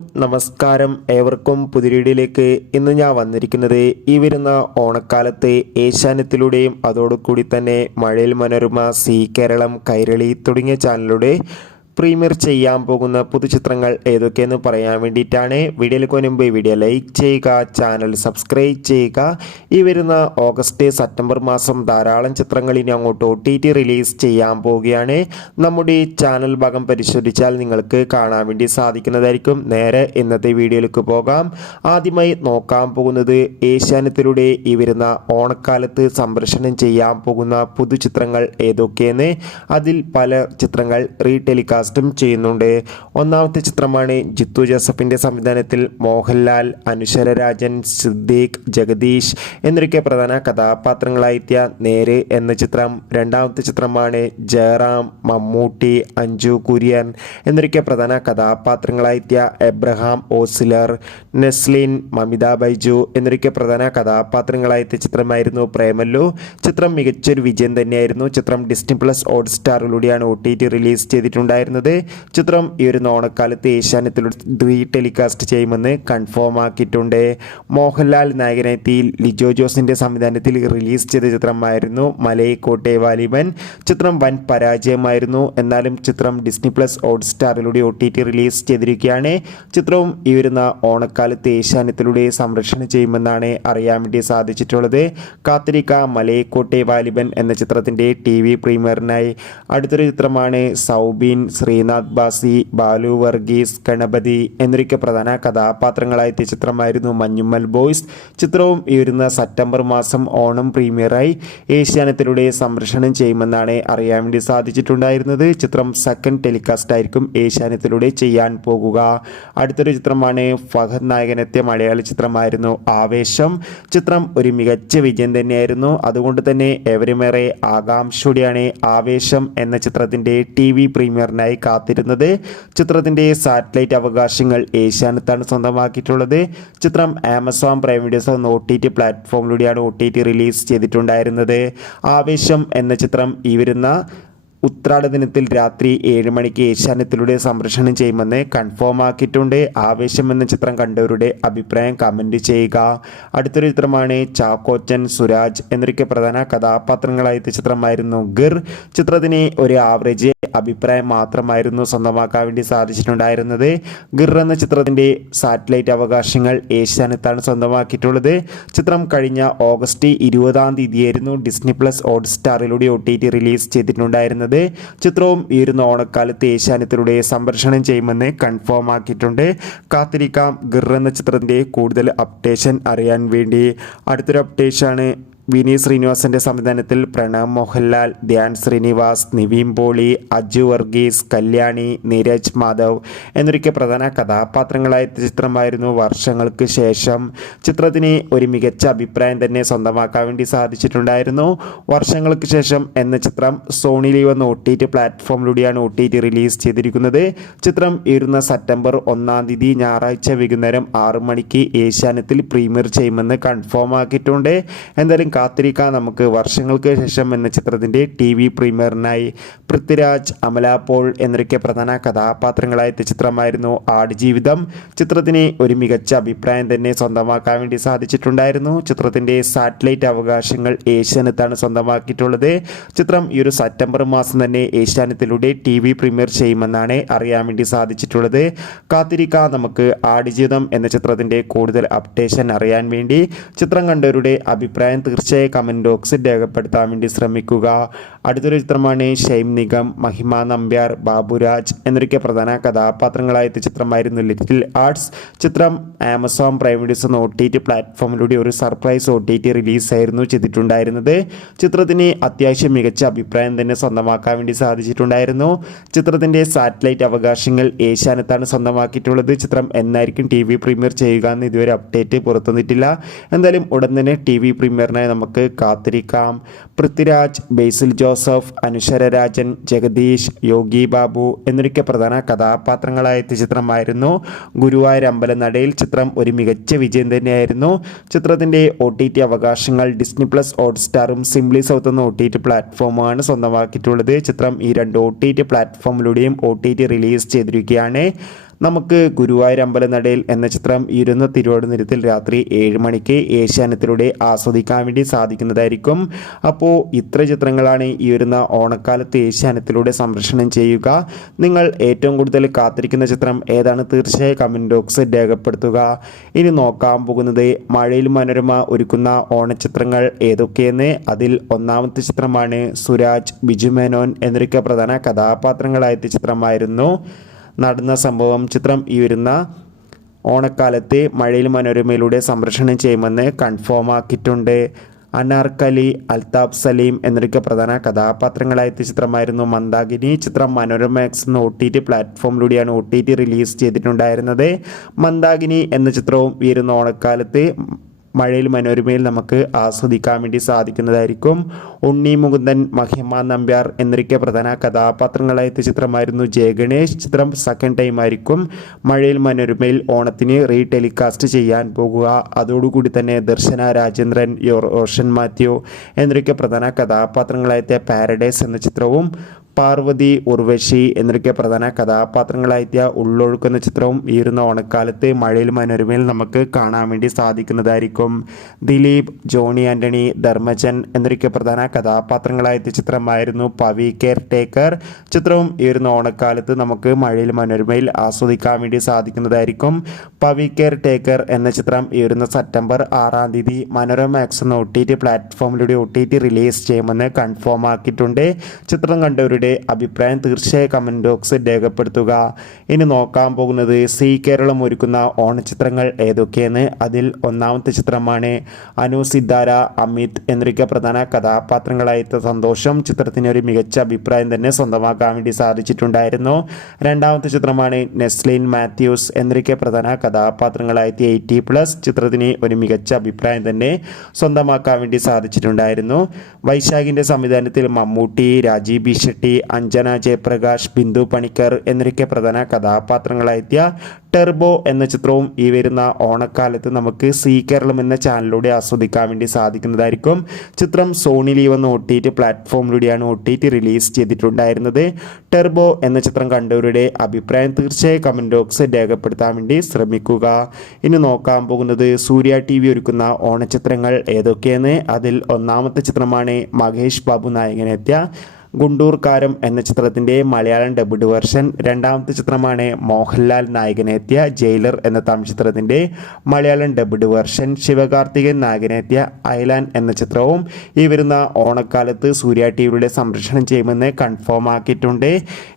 നമസ്കാരം ഏവർക്കും പുതിരീടിയിലേക്ക് ഇന്ന് ഞാൻ വന്നിരിക്കുന്നത് ഈ വരുന്ന ഓണക്കാലത്ത് ഏഷ്യാനത്തിലൂടെയും അതോടുകൂടി തന്നെ മഴയിൽ മനോരമ സി കേരളം കൈരളി തുടങ്ങിയ ചാനലുടെ പ്രീമിയർ ചെയ്യാൻ പോകുന്ന പുതുചിത്രങ്ങൾ ഏതൊക്കെയെന്ന് പറയാൻ വേണ്ടിയിട്ടാണ്. വീഡിയോയിലേക്ക് മുൻപ് വീഡിയോ ലൈക്ക് ചെയ്യുക ചാനൽ സബ്സ്ക്രൈബ് ചെയ്യുക. ഈ വരുന്ന ഓഗസ്റ്റ് സെപ്റ്റംബർ മാസം ധാരാളം ചിത്രങ്ങൾ ഇനി അങ്ങോട്ട് ഒ ടി ടി റിലീസ് ചെയ്യാൻ പോവുകയാണ്. നമ്മുടെ ചാനൽ ഭാഗം പരിശോധിച്ചാൽ നിങ്ങൾക്ക് കാണാൻ വേണ്ടി സാധിക്കുന്നതായിരിക്കും. നേരെ ഇന്നത്തെ വീഡിയോയിലേക്ക് പോകാം. ആദ്യമായി നോക്കാൻ പോകുന്നത് ഏഷ്യാനത്തിലൂടെ ഈ വരുന്ന ഓണക്കാലത്ത് സംപ്രേഷണം ചെയ്യാൻ പോകുന്ന പുതുചിത്രങ്ങൾ ഏതൊക്കെയെന്ന്. അതിൽ പല ചിത്രങ്ങൾ റീടെലികാസ്റ്റും ചെയ്യുന്നുണ്ട്. ഒന്നാമത്തെ ചിത്രമാണ് ജിത്തു ജോസഫിന്റെ സംവിധാനത്തിൽ മോഹൻലാൽ അനുശ്വര രാജൻ സിദ്ദീഖ് ജഗദീഷ് എന്നൊക്കെ പ്രധാന കഥാപാത്രങ്ങളായെത്തിയ നേര് എന്ന ചിത്രം. രണ്ടാമത്തെ ചിത്രമാണ് ജയറാം മമ്മൂട്ടി അഞ്ജു കുര്യൻ എന്നൊക്കെ പ്രധാന കഥാപാത്രങ്ങളായെത്തിയ എബ്രഹാം ഓസിലർ നെസ്ലിൻ മമിത ബൈജു എന്നൊക്കെ പ്രധാന കഥാപാത്രങ്ങളായെത്തിയ ചിത്രമായിരുന്നു പ്രേമല്ലു. ചിത്രം മികച്ചൊരു വിജയം തന്നെയായിരുന്നു. ചിത്രം ഡിസ്നി പ്ലസ് ഹോട്ട്സ്റ്റാറിലൂടെയാണ് ഒ ടി ടി റിലീസ് ചെയ്തിട്ടുണ്ടായിരുന്നത്. ചിത്രം ഈ ഒരു ഓണക്കാലത്ത് ഏഷ്യാനെത്തിലൂടെ ടെലികാസ്റ്റ് ചെയ്യുമെന്ന് കൺഫേം ആക്കിയിട്ടുണ്ട്. മോഹൻലാൽ നായകനെത്തി ലിജോ ജോസിന്റെ സംവിധാനത്തിൽ റിലീസ് ചെയ്ത ചിത്രമായിരുന്നു മലയക്കോട്ടെ വാലിബൻ. ചിത്രം വൻ പരാജയമായിരുന്നു. എന്നാലും ചിത്രം ഡിസ്നി പ്ലസ് ഹോട്ട് സ്റ്റാറിലൂടെ ഒ ടി ടി റിലീസ് ചെയ്തിരിക്കുകയാണ്. ചിത്രവും ഈ വരുന്ന ഓണക്കാലത്ത് ഏഷ്യാനെത്തിലൂടെ സംരക്ഷണം ചെയ്യുമെന്നാണ് അറിയാൻ വേണ്ടി സാധിച്ചിട്ടുള്ളത്. കാത്തിരിക്ക മലയക്കോട്ടെ വാലിബൻ എന്ന ചിത്രത്തിന്റെ ടി വി പ്രീമിയറിനായി. അടുത്തൊരു ചിത്രമാണ് സൗബീൻ ശ്രീനാഥ് ബാസി ബാലു വർഗീസ് ഗണപതി എന്നിവയ്ക്ക് പ്രധാന കഥാപാത്രങ്ങളായ ചിത്രമായിരുന്നു മഞ്ഞുമ്മൽ ബോയ്സ്. ചിത്രവും ഈ വരുന്ന സെപ്റ്റംബർ മാസം ഓണം പ്രീമിയറായി ഏഷ്യാനെറ്റിലൂടെ സംരക്ഷണം ചെയ്യുമെന്നാണ് അറിയാൻ വേണ്ടി സാധിച്ചിട്ടുണ്ടായിരുന്നത്. ചിത്രം സെക്കൻഡ് ടെലികാസ്റ്റ് ആയിരിക്കും ഏഷ്യാനെറ്റിലൂടെ ചെയ്യാൻ പോകുക. അടുത്തൊരു ചിത്രമാണ് ഫഹദ് നായകനെത്തിയ മലയാള ചിത്രമായിരുന്നു ആവേശം. ചിത്രം ഒരു മികച്ച വിജയം തന്നെയായിരുന്നു. അതുകൊണ്ട് തന്നെ എവരുമേറെ ആകാംക്ഷയോടെയാണ് ആവേശം എന്ന ചിത്രത്തിന്റെ ടി വി പ്രീമിയറിനായി കാത്തിരുന്നത്. ചിത്രത്തിന്റെ സാറ്റലൈറ്റ് അവകാശങ്ങൾ ഏഷ്യാനെത്താണ് സ്വന്തമാക്കിയിട്ടുള്ളത്. ചിത്രം ആമസോൺ പ്രൈം വീഡിയോസ് എന്ന ഒ ടി ടി പ്ലാറ്റ്ഫോമിലൂടെയാണ് ഒ ടി ടി റിലീസ് ചെയ്തിട്ടുണ്ടായിരുന്നത്. ആവേശം എന്ന ചിത്രം ഈ വരുന്ന ഉത്രാട ദിനത്തിൽ രാത്രി ഏഴ് മണിക്ക് ഏഷ്യാനെറ്റിലൂടെ സംപ്രേഷണം ചെയ്യുമെന്ന് കൺഫേം ആക്കിയിട്ടുണ്ട്. ആവേശം എന്ന ചിത്രം കണ്ടവരുടെ അഭിപ്രായം കമന്റ് ചെയ്യുക. അടുത്തൊരു ചിത്രമാണ് ചാക്കോച്ചൻ സുരാജ് എന്നൊക്കെ പ്രധാന കഥാപാത്രങ്ങളായ ചിത്രമായിരുന്നു ഗിർ. ചിത്രത്തിന് ഒരു ആവറേജ് അഭിപ്രായം മാത്രമായിരുന്നു സ്വന്തമാക്കാൻ വേണ്ടി സാധിച്ചിട്ടുണ്ടായിരുന്നത്. ഗിർ എന്ന ചിത്രത്തിന്റെ സാറ്റലൈറ്റ് അവകാശങ്ങൾ ഏഷ്യാനെത്താണ് സ്വന്തമാക്കിയിട്ടുള്ളത്. ചിത്രം കഴിഞ്ഞ ഓഗസ്റ്റ് ഇരുപതാം തീയതിയായിരുന്നു ഡിസ്നി പ്ലസ് ഹോട്ട് സ്റ്റാറിലൂടെ ഒ റിലീസ് ചെയ്തിട്ടുണ്ടായിരുന്നത്. ചിത്രവും ഈ ഒരു ഓണക്കാലത്ത് ഏഷ്യാനത്തിലൂടെ സംപ്രേഷണം ചെയ്യുമെന്ന് കൺഫേം ആക്കിയിട്ടുണ്ട്. കാത്തിരിക്കാം. ഗിർ എന്ന ചിത്രത്തിന്റെ കൂടുതൽ അപ്ഡേഷൻ അറിയാൻ വേണ്ടി. അടുത്തൊരു അപ്ഡേഷനാണ് വിനീത് ശ്രീനിവാസന്റെ സംവിധാനത്തിൽ പ്രണവ് മോഹൻലാൽ ധ്യാൻ ശ്രീനിവാസ് നിവീൻ പോളി അജു വർഗീസ് കല്യാണി നീരജ് മാധവ് എന്നൊരുക്കെ പ്രധാന കഥാപാത്രങ്ങളായ ചിത്രമായിരുന്നു വർഷങ്ങൾക്ക് ശേഷം. ചിത്രത്തിന് ഒരു മികച്ച അഭിപ്രായം തന്നെ സ്വന്തമാക്കാൻ വേണ്ടി സാധിച്ചിട്ടുണ്ടായിരുന്നു. വർഷങ്ങൾക്ക് ശേഷം എന്ന ചിത്രം സോണി ലീവ് എന്ന ഒ ടി ടി പ്ലാറ്റ്ഫോമിലൂടെയാണ് ഒ ടി ടി റിലീസ് ചെയ്തിരിക്കുന്നത്. ചിത്രം ഇരുന്ന സെപ്റ്റംബർ ഒന്നാം തീയതി ഞായറാഴ്ച വൈകുന്നേരം ആറു മണിക്ക് ഏഷ്യാനത്തിൽ പ്രീമിയർ ചെയ്യുമെന്ന് കൺഫേം ആക്കിയിട്ടുണ്ട്. എന്തായാലും കാത്തിരിക്കാൻ നമുക്ക് വർഷങ്ങൾക്ക് ശേഷം എന്ന ചിത്രത്തിന്റെ ടി വി പ്രീമിയറിനായി പൃഥ്വിരാജ് അമലാപോൾ എന്നൊക്കെ പ്രധാന കഥാപാത്രങ്ങളായ ചിത്രമായിരുന്നു ആടുജീവിതം. ചിത്രത്തിന് ഒരു മികച്ച അഭിപ്രായം തന്നെ സ്വന്തമാക്കാൻ വേണ്ടി സാധിച്ചിട്ടുണ്ടായിരുന്നു. ചിത്രത്തിന്റെ സാറ്റലൈറ്റ് അവകാശങ്ങൾ ഏഷ്യാനെത്താണ് സ്വന്തമാക്കിയിട്ടുള്ളത്. ചിത്രം ഈ ഒരു സെപ്റ്റംബർ മാസം തന്നെ ഏഷ്യാനെറ്റിലൂടെ ടി വി പ്രീമിയർ ചെയ്യുമെന്നാണ് അറിയാൻ വേണ്ടി സാധിച്ചിട്ടുള്ളത്. കാത്തിരിക്കാം. നമുക്ക് ആടുജീവിതം എന്ന ചിത്രത്തിന്റെ കൂടുതൽ അപ്ഡേഷൻ അറിയാൻ വേണ്ടി. ചിത്രം കണ്ടവരുടെ അഭിപ്രായം തീർച്ചയായും കമന്റ് ബോക്സിൽ രേഖപ്പെടുത്താൻ വേണ്ടി ശ്രമിക്കുക. അടുത്തൊരു ചിത്രമാണ് ഷൈം നിഗം മഹിമ നമ്പ്യാർ ബാബുരാജ് എന്നൊക്കെ പ്രധാന കഥാപാത്രങ്ങളായ ചിത്രമായിരുന്നു ലിറ്റിൽ ആർട്സ്. ചിത്രം ആമസോൺ പ്രൈം വീഡിയോസ് എന്ന ഒ ടി ടി പ്ലാറ്റ്ഫോമിലൂടെ ഒരു സർപ്രൈസ് ഒ ടി ടി റിലീസായിരുന്നു ചെയ്തിട്ടുണ്ടായിരുന്നത്. ചിത്രത്തിന് അത്യാവശ്യം മികച്ച അഭിപ്രായം തന്നെ സ്വന്തമാക്കാൻ വേണ്ടി സാധിച്ചിട്ടുണ്ടായിരുന്നു. ചിത്രത്തിന്റെ സാറ്റലൈറ്റ് അവകാശങ്ങൾ ഏഷ്യാനത്താണ് സ്വന്തമാക്കിയിട്ടുള്ളത്. ചിത്രം എന്നായിരിക്കും ടി വി പ്രീമിയർ ചെയ്യുക എന്ന് ഇതുവരെ അപ്ഡേറ്റ് പുറത്തുനിന്നിട്ടില്ല എന്തായാലും ഉടൻ തന്നെ ടി വി പ്രീമിയറിനായി നമുക്ക് കാത്തിരിക്കാം. പൃഥ്വിരാജ് ബേസിൽ ജോസഫ് അനുശ്വര രാജൻ ജഗദീഷ് യോഗി ബാബു എന്നൊരിക്കെ പ്രധാന കഥാപാത്രങ്ങളായ ചിത്രമായിരുന്നു. ഗുരുവായൂർ അമ്പലനടയിൽ ചിത്രം ഒരു മികച്ച വിജയം തന്നെയായിരുന്നു. ചിത്രത്തിന്റെ ഒ ടി ടി അവകാശങ്ങൾ ഡിസ്നി പ്ലസ് ഹോട്ട് സ്റ്റാറും സിംപ്ലി സൗത്ത് എന്ന ഒ ടി ടി പ്ലാറ്റ്ഫോമാണ് സ്വന്തമാക്കിയിട്ടുള്ളത്. ചിത്രം ഈ രണ്ട് ഒ ടി ടി പ്ലാറ്റ്ഫോമിലൂടെയും ഒ ടി ടി റിലീസ് ചെയ്തിരിക്കുകയാണ്. നമുക്ക് ഗുരുവായൂർ അമ്പലനടയിൽ എന്ന ചിത്രം ഇരുന്ന തിരുവനന്തപുരത്തിൽ രാത്രി ഏഴ് മണിക്ക് ഏഷ്യാനത്തിലൂടെ ആസ്വദിക്കാൻ വേണ്ടി സാധിക്കുന്നതായിരിക്കും. അപ്പോൾ ഇത്ര ചിത്രങ്ങളാണ് ഈ വരുന്ന ഓണക്കാലത്ത് ഏഷ്യാനത്തിലൂടെ സംരക്ഷണം ചെയ്യുക. നിങ്ങൾ ഏറ്റവും കൂടുതൽ കാത്തിരിക്കുന്ന ചിത്രം ഏതാണ്? തീർച്ചയായും കമന്റ് ബോക്സ് രേഖപ്പെടുത്തുക. ഇനി നോക്കാൻ പോകുന്നത് മഴയിൽ മനോരമ ഒരുക്കുന്ന ഓണച്ചിത്രങ്ങൾ ഏതൊക്കെയെന്ന്. അതിൽ ഒന്നാമത്തെ ചിത്രമാണ് സുരാജ് ബിജു മേനോൻ എന്നൊക്കെ പ്രധാന കഥാപാത്രങ്ങളായ ചിത്രമായിരുന്നു. നടന്ന സംഭവം ചിത്രം ഈ വരുന്ന ഓണക്കാലത്തെ മഴയിൽ മനോരമയിലൂടെ സംരക്ഷണം ചെയ്യുമെന്ന് കൺഫേം ആക്കിയിട്ടുണ്ട്. അനാർക്കലി അൽതാഫ് സലീം എന്നൊക്കെ പ്രധാന കഥാപാത്രങ്ങളായ ചിത്രമായിരുന്നു മന്ദാകിനി. ചിത്രം മനോരമാക്സ് എന്ന ഒ ടി ടി പ്ലാറ്റ്ഫോമിലൂടെയാണ് ഒ ടി ടി റിലീസ് ചെയ്തിട്ടുണ്ടായിരുന്നത്. മന്ദാകിനി എന്ന ചിത്രവും വരുന്ന ഓണക്കാലത്ത് മഴയിൽ മനോരമയിൽ നമുക്ക് ആസ്വദിക്കാൻ വേണ്ടി സാധിക്കുന്നതായിരിക്കും. ഉണ്ണി മുകുന്ദൻ മഹിമ നമ്പ്യാർ എന്നിരിക്കെ പ്രധാന കഥാപാത്രങ്ങളായ ചിത്രമായിരുന്നു. ജയഗണേഷ് ചിത്രം സെക്കൻഡ് ടൈം ആയിരിക്കും. മഴയിൽ മനോരമയിൽ ഓണത്തിന് റീ ടെലികാസ്റ്റ് ചെയ്യാൻ പോകുക. അതോടുകൂടി തന്നെ ദർശന രാജേന്ദ്രൻ റോഷൻ മാത്യു എന്നിരിക്കെ പ്രധാന കഥാപാത്രങ്ങളായ പാരഡൈസ് എന്ന ചിത്രവും പാർവതി ഉർവശി എന്നൊക്കെ പ്രധാന കഥാപാത്രങ്ങളായെത്തിയ ഉള്ളൊഴുക്കുന്ന ചിത്രവും ഈ ഒരു ഓണക്കാലത്ത് മഴയിൽ മനോരമയിൽ നമുക്ക് കാണാൻ വേണ്ടി സാധിക്കുന്നതായിരിക്കും. ദിലീപ് ജോണി ആന്റണി ധർമ്മജൻ എന്നൊക്കെ പ്രധാന കഥാപാത്രങ്ങളായെത്തിയ ചിത്രമായിരുന്നു പവി കെയർ ടേക്കർ ചിത്രവും ഈ ഒരു ഓണക്കാലത്ത് നമുക്ക് മഴയിൽ മനോരമയിൽ ആസ്വദിക്കാൻ വേണ്ടി സാധിക്കുന്നതായിരിക്കും. പവി കെയർ ടേക്കർ എന്ന ചിത്രം ഈ വരുന്ന സെപ്റ്റംബർ ആറാം തീയതി മനോരമ ആക്സ് എന്ന ഒ ടി ടി പ്ലാറ്റ്ഫോമിലൂടെ ഒ ടി ടി റിലീസ് ചെയ്യുമെന്ന് കൺഫേം ആക്കിയിട്ടുണ്ട്. ചിത്രം കണ്ടവരുടെ അഭിപ്രായം തീർച്ചയായും കമന്റ് ബോക്സിൽ രേഖപ്പെടുത്തുക. ഇനി നോക്കാൻ പോകുന്നത് സി കേരളം ഒരുക്കുന്ന ഓണച്ചിത്രങ്ങൾ ഏതൊക്കെയെന്ന്. അതിൽ ഒന്നാമത്തെ ചിത്രമാണ് അനു സിദ്ധാര അമിത് എന്നിവയ്ക്ക് പ്രധാന കഥാപാത്രങ്ങളായ സന്തോഷം. ചിത്രത്തിന് ഒരു മികച്ച അഭിപ്രായം തന്നെ സ്വന്തമാക്കാൻ വേണ്ടി സാധിച്ചിട്ടുണ്ടായിരുന്നു. രണ്ടാമത്തെ ചിത്രമാണ് നെസ്ലിൻ മാത്യൂസ് എന്നൊക്കെ പ്രധാന കഥാപാത്രങ്ങളായ എയ്റ്റി പ്ലസ് ചിത്രത്തിന് ഒരു മികച്ച അഭിപ്രായം തന്നെ സ്വന്തമാക്കാൻ വേണ്ടി സാധിച്ചിട്ടുണ്ടായിരുന്നു. വൈശാഖിന്റെ സംവിധാനത്തിൽ മമ്മൂട്ടി രാജീവ് ബി ഷെട്ടി അഞ്ജന ജയപ്രകാശ് ബിന്ദു പണിക്കർ എന്നിവരൊക്കെ പ്രധാന കഥാപാത്രങ്ങളായെത്തിയ ടെർബോ എന്ന ചിത്രവും ഈ വരുന്ന ഓണക്കാലത്ത് നമുക്ക് സി കേരളം എന്ന ചാനലിലൂടെ ആസ്വദിക്കാൻ വേണ്ടി സാധിക്കുന്നതായിരിക്കും. ചിത്രം സോണി ലീവ് എന്ന ഒ ടി ടി പ്ലാറ്റ്ഫോമിലൂടെയാണ് ഒ ടി ടി റിലീസ് ചെയ്തിട്ടുണ്ടായിരുന്നത്. ടെർബോ എന്ന ചിത്രം കണ്ടവരുടെ അഭിപ്രായം തീർച്ചയായും കമന്റ് ബോക്സ് രേഖപ്പെടുത്താൻ വേണ്ടി ശ്രമിക്കുക. ഇനി നോക്കാൻ പോകുന്നത് സൂര്യ ടി വി ഒരുക്കുന്ന ഓണച്ചിത്രങ്ങൾ ഏതൊക്കെയെന്ന്. അതിൽ ഒന്നാമത്തെ ചിത്രമാണ് മഹേഷ് ബാബു നായകനെത്തിയ ഗുണ്ടൂർക്കാരം എന്ന ചിത്രത്തിന്റെ മലയാളം ഡബ്ഡ് വെർഷൻ രണ്ടാമത്തെ ചിത്രമാണ് മോഹൻലാൽ നായകനെത്തിയ ജയിലർ എന്ന തമിഴ് ചിത്രത്തിന്റെ മലയാളം ഡബ്ഡ് വെർഷൻ ശിവകാർത്തികൻ നായകനെത്തിയ ഐലാൻഡ് എന്ന ചിത്രവും ഈ വരുന്ന ഓണക്കാലത്ത് സൂര്യ ടി വിയുടെ സംരക്ഷണം ചെയ്യുമെന്ന് കൺഫേം ആക്കിയിട്ടുണ്ട്.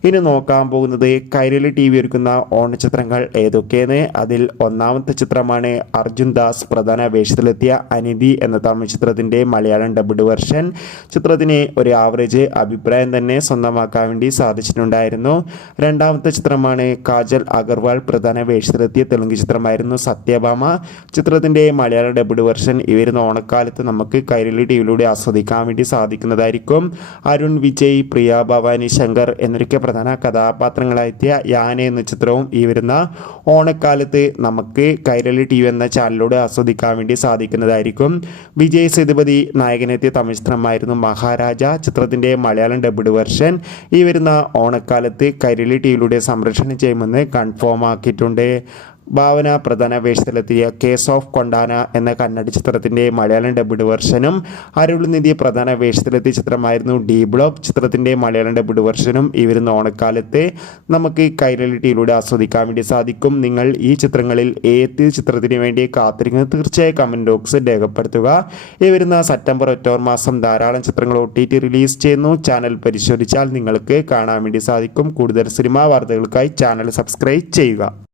ഇനി നോക്കാൻ പോകുന്നത് കൈരളി ടി വി ഒരുക്കുന്ന ഓണചിത്രങ്ങൾ ഏതൊക്കെയെന്ന്. അതിൽ ഒന്നാമത്തെ ചിത്രമാണ് അർജുൻ ദാസ് പ്രധാന വേഷത്തിലെത്തിയ അനിതി എന്ന തമിഴ് ചിത്രത്തിന്റെ മലയാളം ഡബ്ഡ് വെർഷൻ ചിത്രത്തിന് ഒരു ആവറേജ് അഭിപ്രായം അഭിപ്രായം തന്നെ സ്വന്തമാക്കാൻ വേണ്ടി സാധിച്ചിട്ടുണ്ടായിരുന്നു. രണ്ടാമത്തെ ചിത്രമാണ് കാജൽ അഗർവാൾ. പ്രധാന വേഷത്തിലെത്തിയ തെലുങ്ക് ചിത്രമായിരുന്നു സത്യഭാമ. ചിത്രത്തിന്റെ മലയാള ഡബ്ഡ് വെർഷൻ ഈ ഓണക്കാലത്ത് നമുക്ക് കൈരളി ടി വിയിലൂടെ ആസ്വദിക്കാൻ വേണ്ടി സാധിക്കുന്നതായിരിക്കും. അരുൺ വിജയ് പ്രിയ ഭവാനി ശങ്കർ എന്നൊക്കെ പ്രധാന കഥാപാത്രങ്ങളായെത്തിയ യാന എന്ന ചിത്രവും ഈ വരുന്ന ഓണക്കാലത്ത് നമുക്ക് കൈരളി ടി വി എന്ന ചാനലിലൂടെ ആസ്വദിക്കാൻ വേണ്ടി സാധിക്കുന്നതായിരിക്കും. വിജയ് സേതുപതി നായകനെത്തിയ തമിഴ് ചിത്രമായിരുന്നു മഹാരാജ. ചിത്രത്തിന്റെ മലയാളം ഡബ്ഡ് വെർഷൻ ഈ വരുന്ന ഓണക്കാലത്ത് കൈരളി ടീവിലൂടെ സംരക്ഷണം ചെയ്യുമെന്ന് കൺഫേം ആക്കിയിട്ടുണ്ട്. ഭാവന പ്രധാന വേഷത്തിലെത്തിയ കേസ് ഓഫ് കൊണ്ടാന എന്ന കന്നഡ ചിത്രത്തിന്റെ മലയാളം ഡബ്ഡ് വെർഷനും അരുൾനിധി പ്രധാന വേഷത്തിലെത്തിയ ചിത്രമായിരുന്നു ഡി ബ്ലോക്ക്. ചിത്രത്തിന്റെ മലയാളം ഡബ്ഡ് വെർഷനും ഈ വരുന്ന ഓണക്കാലത്ത് നമുക്ക് കൈരളി ടിയിലൂടെ ആസ്വദിക്കാൻ വേണ്ടി സാധിക്കും. നിങ്ങൾ ഈ ചിത്രങ്ങളിൽ ഏത് ചിത്രത്തിന് വേണ്ടി കാത്തിരിക്കുന്നത് തീർച്ചയായും കമന്റ് ബോക്സ് രേഖപ്പെടുത്തുക. ഈ സെപ്റ്റംബർ ഒക്ടോബർ മാസം ധാരാളം ചിത്രങ്ങൾ ഒ ടി ടി റിലീസ് ചെയ്യുന്നു. ചാനൽ പരിശോധിച്ചാൽ നിങ്ങൾക്ക് കാണാൻ വേണ്ടി സാധിക്കും. കൂടുതൽ സിനിമാ വാർത്തകൾക്കായി ചാനൽ സബ്സ്ക്രൈബ് ചെയ്യുക.